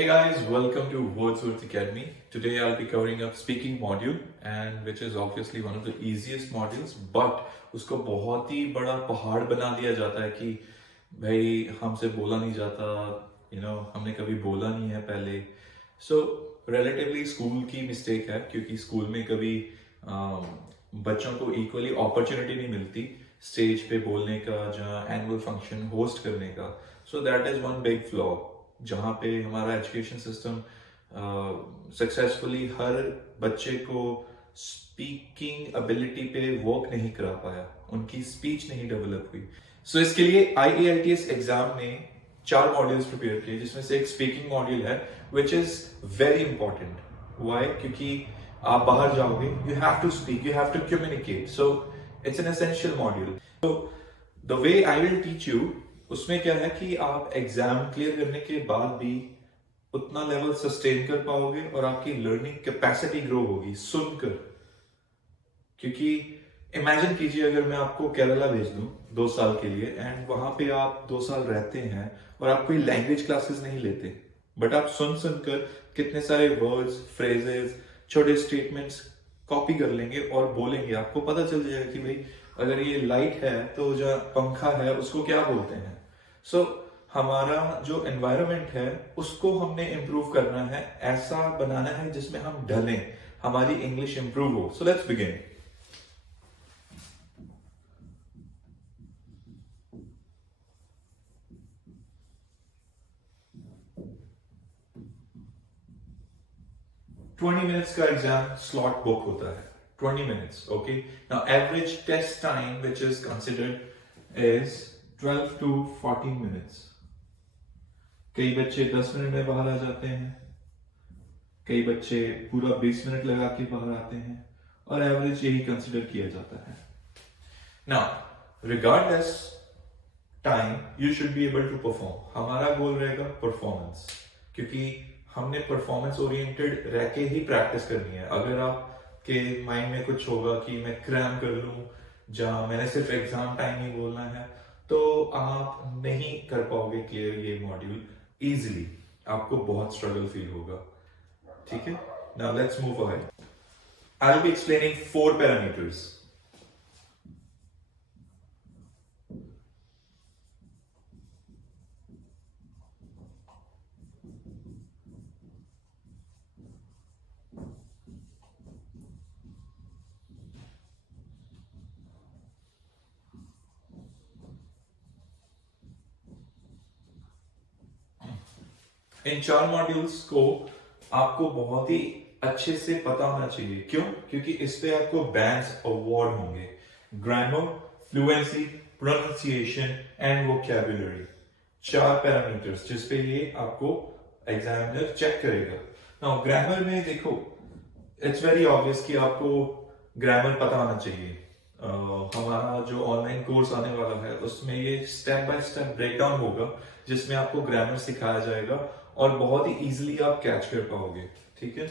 Hey guys, welcome to Wordsworth Academy. Today I'll be covering up speaking module and which is obviously one of the easiest modules, but उसको बहुत ही बड़ा पहाड़ बना दिया जाता है कि भाई हमसे बोला नहीं जाता, हमने कभी बोला नहीं है पहले. So relatively स्कूल की मिस्टेक है क्योंकि स्कूल में कभी बच्चों को इक्वली अपॉर्चुनिटी नहीं मिलती स्टेज पे बोलने का, जहाँ एनुअल फंक्शन होस्ट करने का. सो that is one big flaw जहाँ पे हमारा एजुकेशन सिस्टम सक्सेसफुली हर बच्चे को स्पीकिंग एबिलिटी पे वर्क नहीं करा पाया, उनकी स्पीच नहीं डेवलप हुई. सो इसके लिए IELTS एग्जाम ने 4 मॉड्यूल्स प्रिपेयर किए जिसमें से एक स्पीकिंग मॉड्यूल है which is very important. Why? क्योंकि आप बाहर जाओगे, you have to speak, you have to communicate. So it's an essential module. So the way I will teach you, उसमें क्या है कि आप एग्जाम क्लियर करने के बाद भी उतना लेवल सस्टेन कर पाओगे और आपकी लर्निंग कैपेसिटी ग्रो होगी सुनकर. क्योंकि इमेजिन कीजिए अगर मैं आपको केरला भेज दूं 2 साल के लिए एंड वहां पे आप 2 साल रहते हैं और आप कोई लैंग्वेज क्लासेस नहीं लेते, बट आप सुनकर कितने सारे वर्ड्स, फ्रेजेस, छोटे स्टेटमेंट्स कॉपी कर लेंगे और बोलेंगे. आपको पता चल जाएगा कि भाई अगर ये लाइट है तो जो पंखा है उसको क्या बोलते हैं. सो हमारा जो एनवायरनमेंट है उसको हमने इम्प्रूव करना है, ऐसा बनाना है जिसमें हम ढलें, हमारी इंग्लिश इंप्रूव हो. So let's begin. Twenty minutes का एग्जाम स्लॉट बुक होता है. 20 minutes. Okay. Now average test time which is considered is 12 to 14 minutes. कई बच्चे 10 मिनट में बाहर आ जाते हैं, कई बच्चे पूरा 20 मिनट लगा के बाहर आते हैं और एवरेज यही कंसिडर किया जाता है. Now regardless time you should be able to perform. हमारा गोल रहेगा परफॉर्मेंस, क्योंकि हमने परफॉर्मेंस ओरिएंटेड रह के ही प्रैक्टिस करनी है. अगर आप के माइंड में कुछ होगा कि मैं क्रैम कर लूं, जहां मैंने सिर्फ एग्जाम टाइम ही बोलना है, तो आप नहीं कर पाओगे क्लियर ये मॉड्यूल इजीली. आपको बहुत स्ट्रगल फील होगा. ठीक है. Now let's move ahead. I will be explaining 4 parameters. In 4 modules को आपको बहुत ही अच्छे से पता होना चाहिए. क्यों? क्योंकि इस पे आपको बैंड्स अवार्ड होंगे. Grammar, fluency, pronunciation and vocabulary. 4 parameters जिस पे ये आपको एग्जामिनर चेक करेगा. नाउ ग्रामर में देखो, इट्स वेरी ऑब्वियस कि आपको ग्रामर पता होना चाहिए. हमारा जो ऑनलाइन कोर्स आने वाला है उसमें ये स्टेप बाय स्टेप ब्रेकडाउन होगा जिसमें आपको ग्रामर सिखाया जाएगा और बहुत ही इजीली आप कैच कर पाओगे. ठीक है.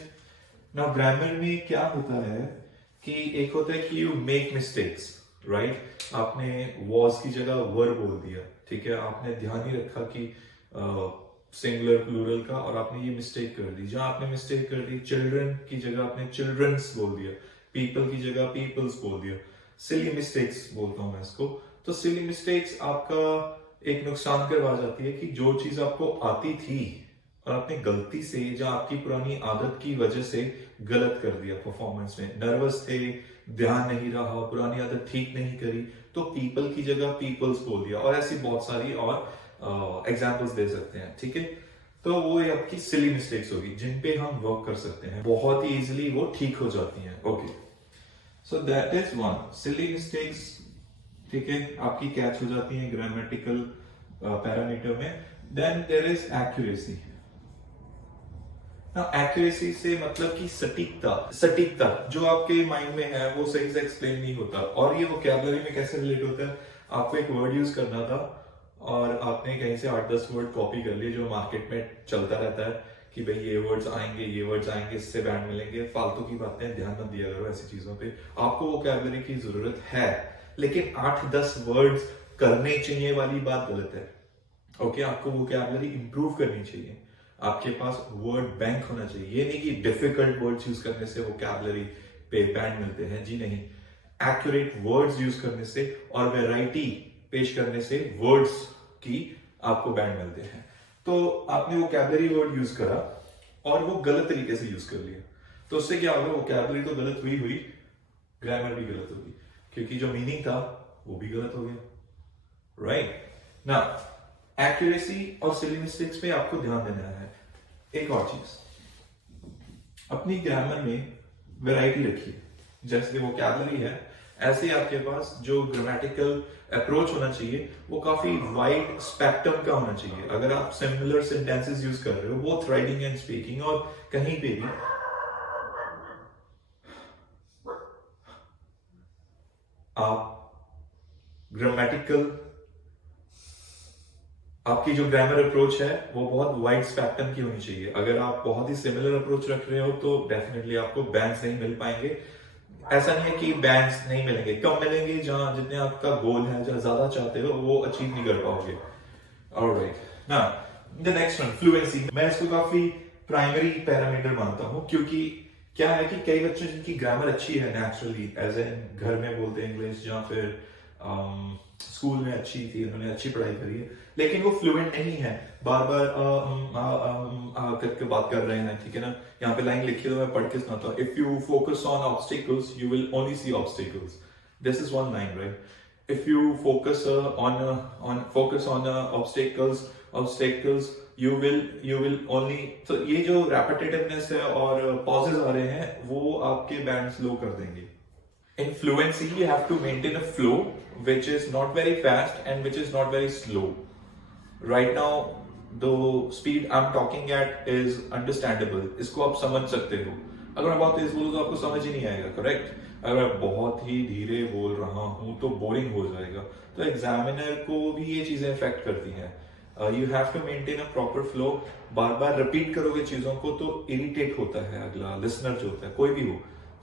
नाउ ग्रामर में क्या होता है कि एक होता है कि यू मेक मिस्टेक्स, राइट. आपने वॉज की जगह वर बोल दिया. ठीक है. आपने ध्यान नहीं रखा कि सिंगुलर प्लूरल का और आपने ये मिस्टेक कर दी. जहां आपने मिस्टेक कर दी, चिल्ड्रन की जगह आपने चिल्ड्रंस बोल दिया, पीपल की जगह पीपल्स बोल दिया. सिली मिस्टेक्स बोलता हूं मैं इसको. तो सिली मिस्टेक्स आपका एक नुकसान करवा जाती है कि जो चीज आपको आती थी और आपने गलती से, जहां आपकी पुरानी आदत की वजह से गलत कर दिया परफॉर्मेंस में, नर्वस थे, ध्यान नहीं रहा, पुरानी आदत ठीक नहीं करी, तो पीपल की जगह पीपल्स बोल दिया. और ऐसी बहुत सारी और एग्जाम्पल्स दे सकते हैं. ठीक है. तो वो आपकी सिली मिस्टेक्स होगी जिन पे हम वर्क कर सकते हैं. बहुत ही इजिली वो ठीक हो जाती हैं. Okay. So that is one silly mistakes. ठीक है. आपकी कैच हो जाती है ग्रामेटिकल पैरामीटर में. Then there is accuracy. Now accuracy से मतलब कि सटीकता जो आपके माइंड में है वो सही से एक्सप्लेन नहीं होता. और ये वोकैबुलरी में कैसे रिलेट होता है? आपको एक वर्ड यूज करना था और आपने कहीं से 8-10 वर्ड कॉपी कर लिए जो मार्केट में चलता रहता है कि भाई ये वर्ड्स आएंगे, इससे बैंड मिलेंगे. फालतू की बातें, ध्यान मत दिया करो ऐसी चीजों पे. आपको वोकैबुलरी की जरूरत है, लेकिन 8-10 वर्ड्स करने चाहिए वाली बात गलत है. ओके. आपको वोकैबुलरी इंप्रूव करनी चाहिए. आपके पास वर्ड बैंक होना चाहिए। ये नहीं कि डिफिकल्ट वर्ड्स यूज करने से वोकैबुलरी पे बैंड मिलते हैं, जी नहीं। एक्यूरेट वर्ड्स यूज करने से और वैरायटी पेश करने से वर्ड्स की आपको बैंड मिलते हैं। तो आपने वोकैबुलरी वर्ड यूज करा और वो गलत तरीके से यूज कर लिया, तो उससे क्या होगा, वोकैबुलरी तो गलत हुई, ग्रामर भी गलत होगी, क्योंकि जो मीनिंग था वो भी गलत हो गया, राइट ना। एक्यूरेसी और सिली मिस्टेक्स पे आपको ध्यान देना है। एक और चीज, अपनी ग्रामर में वैरायटी रखिए। जैसे वोकैबुलरी है, ऐसे ही आपके पास जो ग्रामेटिकल अप्रोच होना चाहिए वो काफी वाइड स्पेक्ट्रम का होना चाहिए। अगर आप सिमिलर सेंटेंसेस यूज कर रहे हो बोथ राइटिंग एंड स्पीकिंग, और कहीं पे भी आप ग्रामेटिकल, आपकी जो ग्रामर अप्रोच है वो बहुत वाइड स्पेक्ट्रम की होनी चाहिए। अगर आप बहुत ही सिमिलर अप्रोच रख रहे हो तो डेफिनेटली आपको बैंड्स नहीं मिल पाएंगे। ऐसा नहीं है कि बैंड्स नहीं मिलेंगे, कम मिलेंगे, जहां जितने आपका गोल है, जहां ज्यादा चाहते हो वो अचीव नहीं कर पाओगे। ऑलराइट ना, द नेक्स्ट वन, फ्लुएंसी। मैं इसको काफी प्राइमरी पैरामीटर मानता हूं, क्योंकि क्या है कि कई बच्चे जिनकी ग्रामर अच्छी है नेचुरली, एज एन घर में बोलते हैं इंग्लिश, या फिर स्कूल में अच्छी थी, उन्होंने अच्छी पढ़ाई करी है, लेकिन वो फ्लुएंट नहीं है, बार बार करके बात कर रहे हैं, ठीक है ना। यहाँ पे लाइन लिखी है तो मैं पढ़ के सुनाता हूँ। If you focus on obstacles you will only see obstacles, this is one line, right. if you focus on obstacles you will only, तो ये जो repetitiveness है और pauses आ रहे हैं वो आपके बैंड स्लो कर देंगे। In fluency you have to maintain a flow which is not very fast and which is not very slow. Right now the speed I'm talking at is understandable, इसको आप समझ सकते हो। अगर मैं बहुत तेज बोलूँ तो आपको समझ ही नहीं आएगा, करेक्ट। अगर मैं बहुत ही धीरे बोल रहा हूं तो बोरिंग हो जाएगा। तो एग्जामिनर को भी ये चीजें इफेक्ट करती हैं। You have to maintain a proper flow. बार बार रिपीट करोगे चीजों को तो इरिटेट होता है अगला लिसनर जो होता है, कोई भी हो।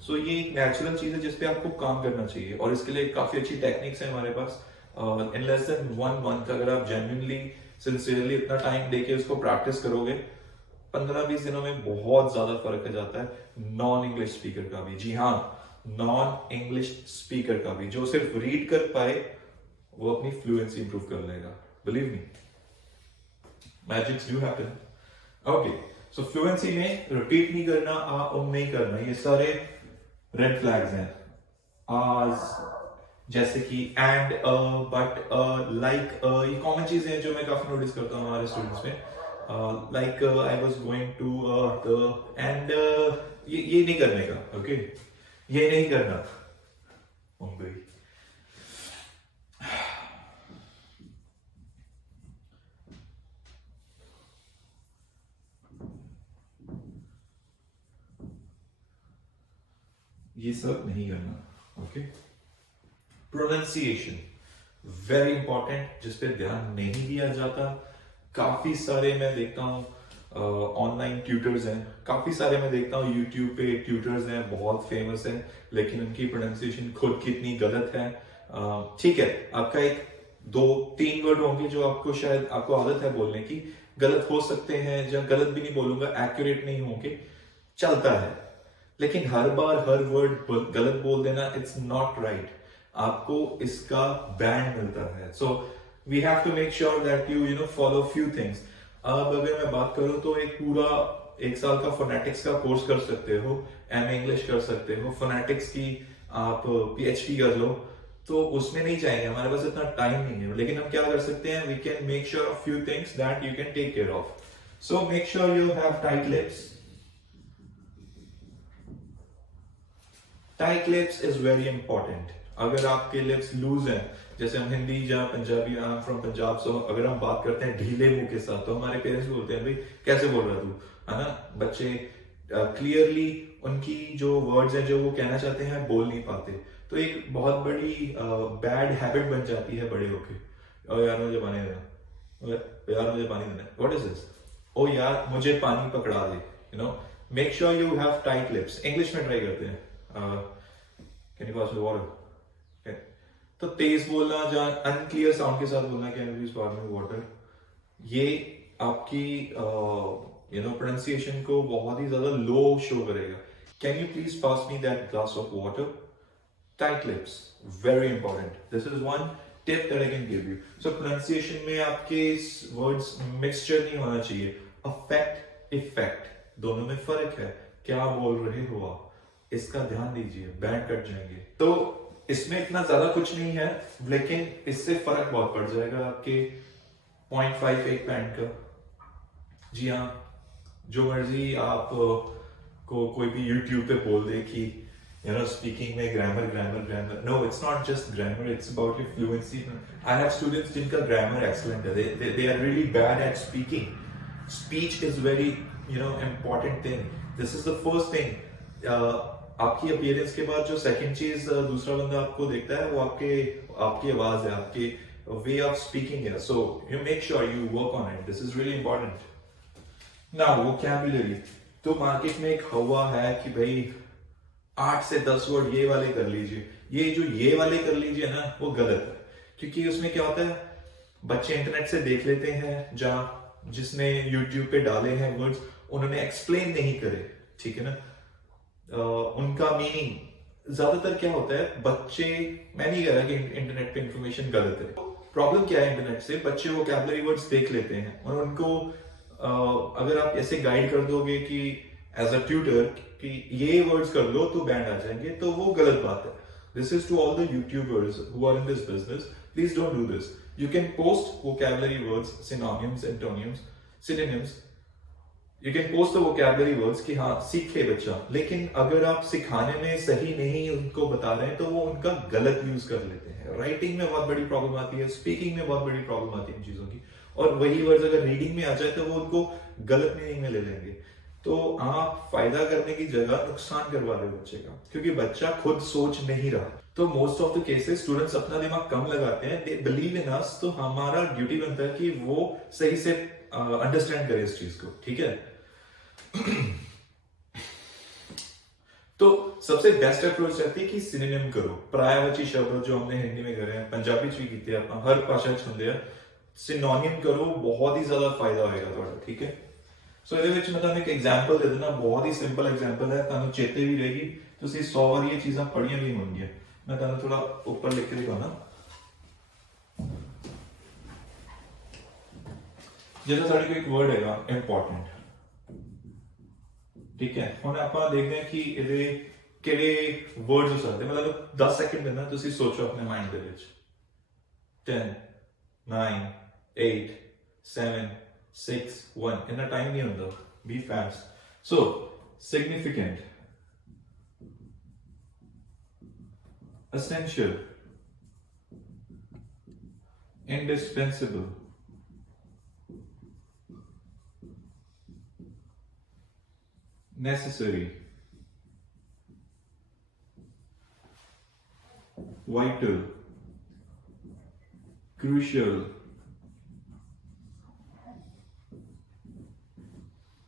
सो ये एक नेचुरल चीज है जिसपे आपको काम करना चाहिए, और इसके लिए काफी अच्छी टेक्निक्स है हमारे पास। इन लेस देन 1 मंथ अगर आप जेन्युइनली सिंसियरली इतना टाइम देके उसको प्रैक्टिस करोगे, 15-20 दिनों में बहुत ज्यादा फर्क आ जाता है। नॉन इंग्लिश स्पीकर का भी, जी हाँ, नॉन इंग्लिश स्पीकर का भी, जो सिर्फ रीड कर पाए वो अपनी फ्लुएंसी इंप्रूव कर लेगा। Believe me, magics do happen. Okay, so fluency में रिपीट नहीं करना, नहीं करना, ये सारे रेड फ्लैग्स हैं। आज जैसे कि एंड, बट, लाइक, ये कॉमन चीजें हैं जो मैं काफी नोटिस करता हूँ हमारे स्टूडेंट्स में। Like I was going to the end, ये नहीं करने का, ओके, ये नहीं करना। मुंबई ये सब नहीं करना, ओके। प्रोनाउंसिएशन वेरी इंपॉर्टेंट, जिसपे ध्यान नहीं दिया जाता। काफी सारे मैं देखता हूँ ऑनलाइन ट्यूटर्स हैं, काफी सारे मैं देखता हूँ यूट्यूब पे ट्यूटर्स हैं, बहुत फेमस हैं, लेकिन उनकी प्रोनाउंसिएशन खुद की इतनी गलत है। ठीक है, आपका 1-2-3 वर्ड होंगे जो आपको शायद आपको आदत है बोलने की, गलत हो सकते हैं, या गलत भी नहीं बोलूंगा, एक्यूरेट नहीं होंगे, चलता है। लेकिन हर बार हर वर्ड गलत बोल देना, इट्स नॉट राइट। आपको इसका बैंड मिलता है। So we have to make sure that you follow few things. अब अगर मैं बात करूं तो एक पूरा 1 साल का फोनेटिक्स का कोर्स कर सकते हो, एमए इंग्लिश कर सकते हो, फोनेटिक्स की आप पीएचडी कर लो, तो उसमें नहीं चाहेंगे, हमारे पास इतना टाइम नहीं है। लेकिन हम क्या कर सकते हैं, we can make sure of few things that you can take care of. So make sure you have tight lips. Tight lips is very important. अगर आपके लिप्स लूज हैं, जैसे हम हिंदी या पंजाबी, फ्रॉम पंजाब, सो अगर हम बात करते हैं ढीले मुंह के साथ, तो हमारे पेरेंट्स बोलते हैं भाई कैसे बोल रहा तू, है ना। बच्चे क्लियरली उनकी जो वर्ड्स हैं जो वो कहना चाहते हैं बोल नहीं पाते, तो एक बहुत बड़ी बैड हैबिट बन जाती है बड़े होके। ओ यार मुझे पानी देना, यार मुझे पानी देना, व्हाट इज दिस, ओ यार मुझे पानी पकड़ा दे, make sure you have tight lips. English में ट्राई करते हैं, can you pass me water. तो तेज बोलना, जहां अनक्लियर साउंड के साथ बोलना, can you please pass me water, ये आपकी प्रोनाउंसिएशन को बहुत ही ज्यादा लो शो करेगा. Can you please pass me that glass of water? Tight lips, very important. This is one tip that I can give you. So pronunciation में आपके words mixture नहीं होना चाहिए. Affect, effect, दोनों में फर्क है. क्या बोल रहे हो आप? इसका ध्यान दीजिए, बैंड कट जाएंगे. तो इसमें इतना ज्यादा कुछ नहीं है, लेकिन इससे फर्क बहुत पड़ जाएगा आपके 0.5 एक बैंड का. जी हाँ, जो मर्जी आप को कोई भी YouTube पे बोल दे कि speaking में grammar. No, it's not just grammar. It's about your fluency. I have students जिनका grammar excellent है. They are really bad at speaking. Speech is very important thing. This is the first thing. आपकी appearance के बाद जो second चीज दूसरा बंदा आपको देखता है वो आपकी आवाज है, आपके way of speaking है. So you make sure you work on it. This is really important. Now vocabulary. तो मार्केट में एक हवा है कि भाई 8 से 10 वर्ड ये वाले कर लीजिए. ये जो ये वाले कर लीजिए ना, वो गलत है. क्योंकि उसमें क्या होता है, बच्चे इंटरनेट से देख लेते हैं, जहां जिसने यूट्यूब पे डाले हैं वर्ड्स, उन्होंने एक्सप्लेन नहीं करे. ठीक है ना, उनका मीनिंग ज्यादातर क्या होता है, बच्चे, मैं नहीं कह रहा कि इंटरनेट पे इंफॉर्मेशन गलत है. प्रॉब्लम क्या है इंटरनेट से, बच्चे वोकैबुलरी वर्ड्स देख लेते हैं और उनको अगर आप ऐसे गाइड कर दोगे कि एज अ ट्यूटर कि ये वर्ड्स कर लो तो बैंड आ जाएंगे, तो वो गलत बात है. This is to all the YouTubers who are in this business, please don't do this. You can post vocabulary words, synonyms, antonyms, synonyms. You can post the vocabulary words कि हाँ सीखे बच्चा, लेकिन अगर आप सिखाने में सही नहीं उनको बता रहे हैं तो वो उनका गलत यूज कर लेते हैं. राइटिंग में बहुत बड़ी प्रॉब्लम आती है, स्पीकिंग में बहुत बड़ी प्रॉब्लम आती है इन चीजों की. और वही वर्ड्स अगर रीडिंग में आ जाए तो वो उनको गलत मीनिंग में ले लेंगे. तो आप फायदा करने की जगह नुकसान करवा रहे हो बच्चे का, क्योंकि बच्चा खुद सोच नहीं रहा. तो most of the cases students अपना दिमाग कम लगाते हैं, दे बिलीव इन अस. तो हमारा ड्यूटी बनता है कि वो सही से अंडरस्टैंड करे इस चीज को. ठीक है. तो सबसे बेस्ट अप्रोच रहती है कि सिनोनिम करो. पर्यायवाची शब्द जो हमने हिंदी में करे हैं, पंजाबी च भी कीते हैं, हर भाषा च हुंदे आ. सिनोनिम करो, बहुत ही ज्यादा फायदा होएगा ਤੁਹਾਡਾ. ठीक है. सो ਇਹਦੇ ਵਿੱਚ ਮੈਂ ਤੁਹਾਨੂੰ ਇੱਕ ਐਗਜ਼ਾਮਪਲ ਦੇ ਦਿੰਦਾ, ਬਹੁਤ ਹੀ ਸਿੰਪਲ ਐਗਜ਼ਾਮਪਲ ਹੈ, ਤੁਹਾਨੂੰ ਚੇਤੇ ਵੀ ਰਹੇਗੀ, ਤੁਸੀਂ 100 ਵਾਰ ਇਹ ਚੀਜ਼ਾਂ ਪੜ੍ਹੀਆਂ ਵੀ ਹੋਣਗੀਆਂ. ਮੈਂ ਤੁਹਾਨੂੰ ਥੋੜਾ ਉੱਪਰ ਲਿਖ ਕੇ ਦਿਖਾਉਣਾ. ਜਿਹੜਾ ਸਾਡੇ ਕੋਲ ਇੱਕ ਵਰਡ ਹੈਗਾ ਇੰਪੋਰਟੈਂਟ. ਠੀਕ ਹੈ. ਹੁਣ ਆਪਾਂ ਦੇਖਦੇ ਹਾਂ ਕਿ ਇਹਦੇ ਕਿਹੜੇ ਵਰਡਸ ਹੋ ਸਕਦੇ. ਮਤਲਬ 10 ਸੈਕਿੰਡ ਦਿੰਦਾ, ਤੁਸੀਂ ਸੋਚੋ ਆਪਣੇ ਮਾਈਂਡ ਦੇ ਵਿੱਚ. 10 9 8 7 6 1. In a time nahi hunda, be fast. So significant, essential, indispensable, necessary, vital, crucial.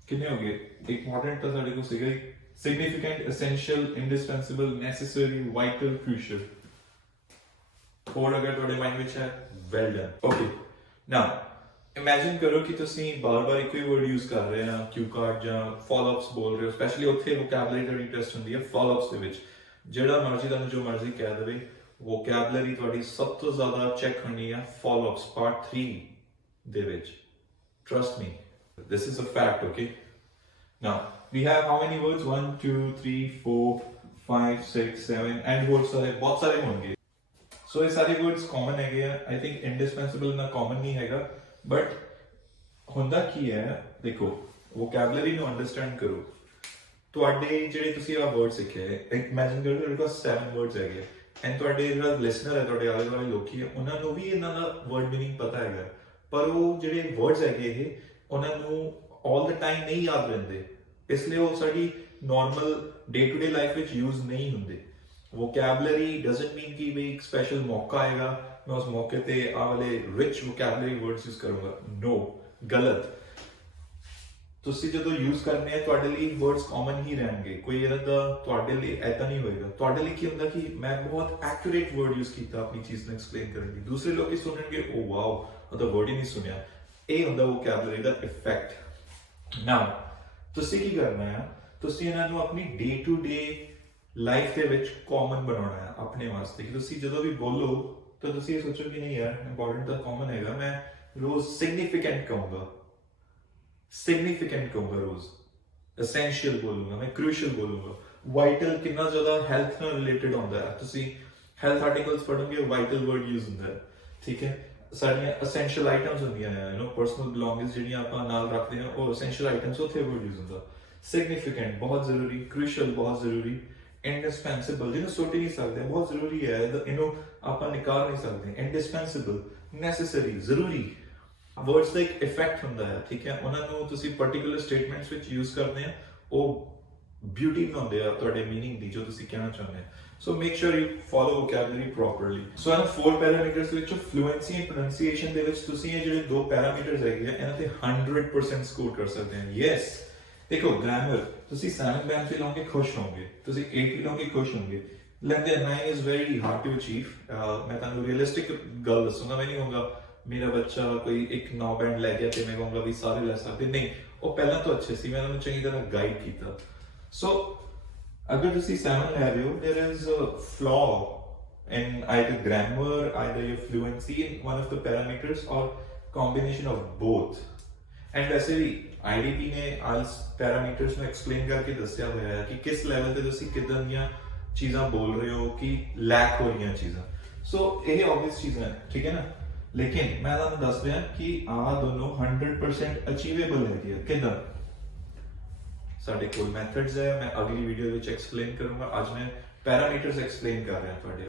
कितने हो गए? इंपॉर्टेंट तो साढ़े को significant, essential, indispensable, necessary, vital, crucial. और अगर थोड़े माइंड में है, well done. Okay. Now imagine करो कि ਤੁਸੀਂ ਬਾਰ-ਬਾਰ ਇੱਕੋ ਹੀ ਵਰਡ ਯੂਜ਼ ਕਰ ਰਹੇ ਆ, ਕਿਊ ਕਾਰਡ ਜਾਂ ਫਾਲੋਅਪਸ ਬੋਲ ਰਹੇ ਹੋ. ਸਪੈਸ਼ਲੀ ਉੱਥੇ ਵੋਕੈਬਲਰੀ ਦਾ ਟੈਸਟ ਹੁੰਦੀ ਹੈ ਫਾਲੋਅਪਸ ਦੇ ਵਿੱਚ. ਜਿਹੜਾ ਮਰਜ਼ੀ ਤੁਹਾਨੂੰ ਜੋ ਮਰਜ਼ੀ ਕਹਿ ਦੇਵੇ, ਵੋਕੈਬਲਰੀ ਤੁਹਾਡੀ ਸਭ ਤੋਂ ਜ਼ਿਆਦਾ ਚੈੱਕ ਹੋਣੀ ਹੈ ਫਾਲੋਅਪਸ ਪਾਰਟ 3 ਦੇ ਵਿੱਚ. Trust me. This is a fact, okay? Now, we have how many words? 1, 2, 3, 4, 5, 6, 7, and words are बहुत सारे होंगे. So ये सारे words common है. I think indispensable ना common नहीं हैगा, but ਹੁੰਦਾ ਕੀ ਹੈ, देखो vocabulary ਨੂੰ understand ਕਰੋ. ਤੁਹਾਡੇ ਜਿਹੜੇ ਤੁਸੀਂ ਆ word ਸਿੱਖੇ, imagine ਕਰੋ ਤੁਹਾਡੇ ਕੋਲ 7 words ਹੈਗੇ, and ਤੁਹਾਡੇ ਜਿਹੜਾ listener ਹੈ, ਤੁਹਾਡੇ ਆਲੇ ਦੁਆਲੇ ਲੋਕੀ ਹੈ, ਉਹਨਾਂ ਨੂੰ ਵੀ ਇਹਨਾਂ ਦਾ word meaning ਪਤਾ ਹੈਗਾ, ਪਰ ਉਹ ਜਿਹੜੇ words ਹੈਗੇ ਇਹ ਉਹਨਾਂ ਨੂੰ all the time ਨਹੀਂ ਯਾਦ ਰਹਿੰਦੇ, ਇਸ ਲਈ ਉਹ ਸਾਡੀ normal day to day life ਵਿੱਚ use ਨਹੀਂ ਹੁੰਦੇ. vocabulary doesn't mean कि भाई एक special मौका आएगा मैं उस मौके पे आ वाले rich vocabulary words use करूंगा. no, गलत. ਤੁਸੀਂ ਜਦੋਂ यूज करने हैं ਤੁਹਾਡੇ ਲਈ words common ही ਰਹਿਣਗੇ, ਕੋਈ ਇਹਦਾ ਤੁਹਾਡੇ ਲਈ ਐਦਾਂ ਨਹੀਂ ਹੋਏਗਾ. ਤੁਹਾਡੇ ਲਈ ਕੀ ਹੁੰਦਾ ਕਿ ਮੈਂ ਬਹੁਤ accurate word use ਕੀਤਾ ਆਪਣੀ ਚੀਜ਼ ਨੂੰ explain ਕਰਨ ਲਈ, ਦੂਸਰੇ ਲੋਕੀ ਸੁਣਨਗੇ ਉਹ ਵਾਓ ਉਹਦਾ word ਹੀ ਨਹੀਂ ਸੁਣਿਆ. ਇਹ ਹੁੰਦਾ vocabulary ਦਾ effect. ਨਾਓ ਤੁਸੀਂ ਕੀ ਕਰਨਾ ਹੈ, ਤੁਸੀਂ ਇਹਨਾਂ ਨੂੰ ਆਪਣੀ ਡੇ ਟੂ ਡੇ ਲਾਈਫ ਦੇ ਵਿੱਚ ਕਾਮਨ ਬਣਾਉਣਾ ਹੈ ਆਪਣੇ ਵਾਸਤੇ, ਕਿ ਤੁਸੀਂ ਜਦੋਂ ਵੀ ਬੋਲੋ ਤਾਂ ਤੁਸੀਂ ਇਹ ਸੋਚੋ ਕਿ ਨਹੀਂ ਯਾਰ ਇੰਪੋਰਟੈਂਟ ਤਾਂ ਕਾਮਨ ਹੈਗਾ, ਮੈਂ ਰੋਜ਼ ਸਿਗਨੀਫੀਕੈਂਟ ਕਹੂੰਗਾ, ਸਿਗਨੀਫੀਕੈਂਟ ਕਹੂੰਗਾ ਰੋਜ਼, ਐਸੈਂਸ਼ੀਅਲ ਬੋਲੂੰਗਾ ਮੈਂ, ਕ੍ਰੂਸ਼ੀਅਲ ਬੋਲੂੰਗਾ। ਵਾਈਟਲ ਕਿੰਨਾ ਜ਼ਿਆਦਾ ਹੈਲਥ ਨਾਲ ਰਿਲੇਟਡ ਹੁੰਦਾ ਹੈ, ਤੁਸੀਂ ਹੈਲਥ ਆਰਟੀਕਲਸ ਪੜ੍ਹੋਗੇ ਵਾਈਟਲ ਵਰਡ ਯੂਜ਼ ਹੁੰਦਾ ਹੈ, ਠੀਕ ਹੈ। ਸਾਡੀਆਂ ਐਸੈਂਸ਼ੀਅਲ ਆਈਟਮਸ ਹੁੰਦੀਆਂ ਨੇ, ਪਰਸਨਲ ਬਿਲੋਂਗਿੰਗਸ ਜਿਹੜੀਆਂ ਆਪਾਂ ਨਾਲ ਰੱਖਦੇ ਹਾਂ, ਉਹ ਐਸੈਂਸ਼ੀਅਲ ਆਈਟਮਸ ਉੱਥੇ ਵਰਡ ਯੂਜ਼ ਹੁੰਦਾ। ਸਿਗਨੀਫੀਕੈਂਟ ਬਹੁਤ ਜ਼ਰੂਰੀ, ਕ੍ਰੂਸ਼ੀਅਲ ਬਹੁਤ ਜ਼ਰੂਰੀ, ਇੰਡਿਸਪੈਂਸੇਬਲ ਜਿਹਨੂੰ ਸੁੱਟ ਹੀ ਨਹੀਂ ਸਕਦੇ ਬਹੁਤ ਜ਼ਰੂਰੀ ਹੈ, ਇਹਨੂੰ ਆਪਾਂ ਨਿਕਾਲ ਨਹੀਂ ਸਕਦੇ। ਇੰਡਿਸਪੈਂਸੇਬਲ, ਨੈਸੈਸਰੀ, ਜ਼ਰੂਰੀ। ਵਰਡਸ ਦਾ ਇੱਕ ਇਫੈਕਟ ਹੁੰਦਾ ਹੈ, ਠੀਕ ਹੈ, ਉਹਨਾਂ ਨੂੰ ਤੁਸੀਂ ਪਾਰਟਿਕੂਲਰ ਸਟੇਟਮੈਂਟਸ ਵਿੱਚ ਯੂਜ਼ ਕਰਦੇ ਆ, ਉਹ ਬਿਊਟੀ ਬਣਾਉਂਦੇ ਆ ਤੁਹਾਡੇ ਮੀਨਿੰਗ ਦੀ ਜੋ ਤੁਸੀਂ ਕਹਿਣਾ ਚਾਹੁੰਦੇ ਆ। So make sure you follow vocabulary properly. So ਇਹਨਾਂ 4 ਪੈਰਾਮੀਟਰਸ ਵਿੱਚ ਫਲੂਐਂਸੀ ਐਂਡ ਪ੍ਰੋਨੰਸੀਏਸ਼ਨ ਦੇ ਵਿੱਚ ਤੁਸੀਂ ਇਹ ਜਿਹੜੇ 2 ਪੈਰਾਮੀਟਰਸ ਹੈਗੇ ਆ ਇਹਨਾਂ ਤੇ 100% ਸਕੋਰ ਕਰ ਸਕਦੇ ਆ। ਯੈਸ, ਦੇਖੋ ਗ੍ਰਾਮਰ ਤੁਸੀਂ 7 ਬੈਂਡ ਤੇ ਲਾਉਂਗੇ ਖੁਸ਼ ਹੋਵੋਗੇ, ਤੁਸੀਂ 8 ਵੀ ਲਾਉਂਗੇ ਖੁਸ਼ ਹੋਵੋਗੇ। ਲੈਂਦੇ 9 is very hard to achieve. ਮੈਂ ਤੁਹਾਨੂੰ ਰੀਅਲਿਸਟਿਕ ਗੱਲ ਦੱਸੂਗਾ, ਮੈਂ ਨਹੀਂ ਕਹੂੰਗਾ ਮੇਰਾ ਬੱਚਾ ਕੋਈ ਇੱਕ 9 ਬੈਂਡ ਲੈ ਗਿਆ ਤੇ ਮੈਂ ਕਹੂੰਗਾ ਵੀ ਸਾਰੇ ਲੈ ਸਕਦੇ, ਨਹੀਂ, ਉਹ ਪਹਿਲਾਂ ਤੋਂ ਅੱਛੇ ਸੀ, ਮੈਂ ਉਹਨਾਂ ਨੂੰ ਚੰਗੀ ਤਰ੍ਹਾਂ ਗਾਈਡ ਕੀਤਾ। ਸੋ ਅਗਰ ਤੁਸੀਂ 7 ਲੈ ਰਹੇ ਹੋ, there is a flaw in either grammar, either your fluency in one of the parameters or combination of both. And ਵੈਸੇ ਵੀ IDP ਨੇ IELTS ਪੈਰਾਮੀਟਰਸ ਨੂੰ ਐਕਸਪਲੇਨ ਕਰਕੇ ਦੱਸਿਆ ਹੋਇਆ ਹੈ ਕਿ ਕਿਸ ਲੈਵਲ ਤੇ ਤੁਸੀਂ ਕਿੱਦਾਂ ਦੀਆਂ ਚੀਜ਼ਾਂ ਬੋਲ ਰਹੇ ਹੋ, ਕਿ ਲੈਕ ਹੋ ਰਹੀਆਂ ਚੀਜ਼ਾਂ। ਸੋ ਇਹ ਆਬਵੀਅਸ ਚੀਜ਼ਾਂ ਹੈ, ਠੀਕ ਹੈ ਨਾ, ਲੇਕਿਨ ਮੈਂ ਤੁਹਾਨੂੰ ਦੱਸ ਰਿਹਾ ਕਿ ਆਹ ਦੋਨੋਂ 100% ਅਚੀਵੇਬਲ ਹੈਗੇ ਆ। ਕਿੱਦਾਂ? ਸਾਡੇ ਕੋਲ ਮੈਥਡਸ ਹੈ, ਮੈਂ ਅਗਲੀ ਵੀਡੀਓ ਵਿੱਚ ਐਕਸਪਲੇਨ ਕਰੂੰਗਾ, ਅੱਜ ਮੈਂ ਪੈਰਾਮੀਟਰਸ ਐਕਸਪਲੇਨ ਕਰ ਰਿਹਾ ਤੁਹਾਡੇ।